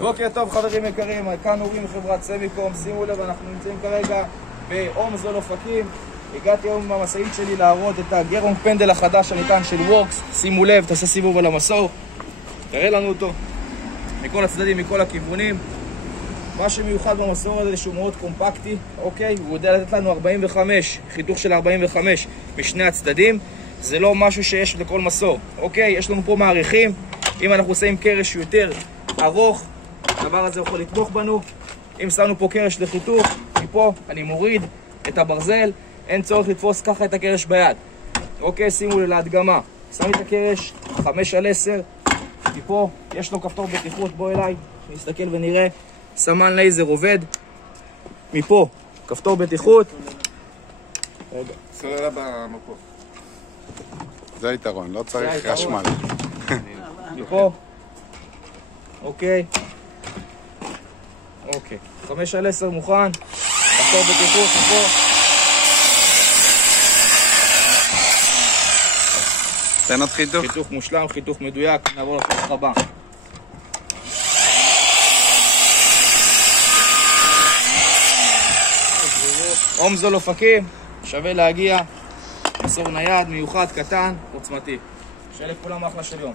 בוקר טוב חברים יקרים, כאן אורים חברת סמיקום. שימו לב, אנחנו נמצאים כרגע באומזול אופקים. הגעתי היום עם המשאית שלי להראות את הגרונג פנדל החדש הניתן של וורקס. שימו לב, תעשה סיבוב על המסור, תראה לנו אותו מכל הצדדים, מכל הכיוונים. מה שמיוחד במסור הזה שהוא מאוד קומפקטי, אוקיי? הוא יודע לתת לנו 45, חיתוך של 45 משני הצדדים. זה לא משהו שיש לכל מסור, אוקיי? יש לנו פה מעריכים. אם אנחנו עושים קרש יותר ארוך, הדבר הזה יכול לתמוך בנו. אם שמנו פה קרש לחיתוך, מפה אני מוריד את הברזל, אין צורך לתפוס ככה את הקרש ביד. אוקיי, שימו להדגמה, שם את הקרש 5/10, מפה יש לו כפתור בטיחות, בוא אליי, נסתכל ונראה. סמן לייזר עובד, מפה כפתור בטיחות. רגע, סוללה במקום. זה היתרון, לא צריך חשמל. מפה, אוקיי, 5/10 מוכן, כפתור בטיחות מפה. תן עוד חיתוך. חיתוך מושלם, חיתוך מדויק. נעבור לחיתוך הבא. אומזול אופקים, שווה להגיע. מסור נייד, מיוחד, קטן, עוצמתי. שיהיה לכולם אחלה של יום.